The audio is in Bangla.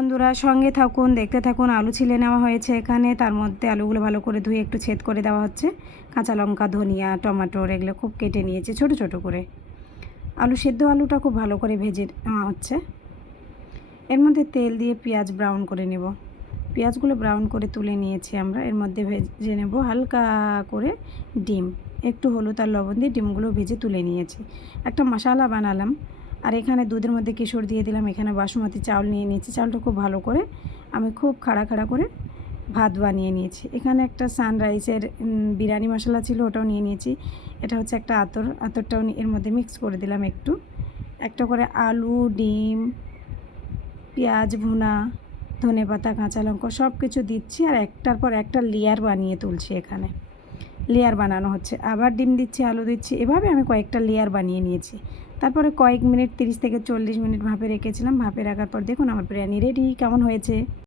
বন্ধুরা সঙ্গে থাকুন, দেখতে থাকুন। আলু ছিলে নেওয়া হয়েছে এখানে, তার মধ্যে আলুগুলো ভালো করে ধুয়ে একটু ছেদ করে দেওয়া হচ্ছে। কাঁচা লঙ্কা, ধনিয়া, টমেটো এগুলো খুব কেটে নিয়েছি ছোট ছোট করে। আলুটা খুব ভালো করে ভেজে নেওয়া হচ্ছে। এর মধ্যে তেল দিয়ে পেঁয়াজ ব্রাউন করে নেব। পেঁয়াজগুলো ব্রাউন করে তুলে নিয়েছি আমরা। এর মধ্যে ভেজে নেব হালকা করে ডিম, একটু হলুদ আর লবণ দিয়ে ডিমগুলো ভেজে তুলে নিয়েছি। একটা মশলা বানালাম। আর এখানে দুধের মধ্যে কেশর দিয়ে দিলাম। এখানে বাসমতি চাউল নিয়ে নিয়েছি। চাউলটা খুব ভালো করে আমি খুব খাড়া খাড়া করে ভাত বানিয়ে নিয়েছি। এখানে একটা সানরাইজের বিরিয়ানি মশলা ছিল, ওটাও নিয়ে নিয়েছি। এটা হচ্ছে একটা আতরটাও এর মধ্যে মিক্স করে দিলাম একটু। একটা করে আলু, ডিম, পেঁয়াজ ভুনা, ধনেপাতা, কাঁচা লঙ্কা সব কিছু দিচ্ছি। আর একটার পর একটা লেয়ার বানিয়ে তুলছি। এখানে লেয়ার বানানো হচ্ছে, আবার ডিম দিচ্ছি, আলু দিচ্ছি, এভাবে আমি কয়েকটা লেয়ার বানিয়ে নিয়েছি। তারপরে কয়েক মিনিট 30 থেকে 40 মিনিট ভাপে রেখেছিলাম। ভাপে রাখার পর দেখুন আমার বিরিয়ানি রেডি। কেমন হয়েছে?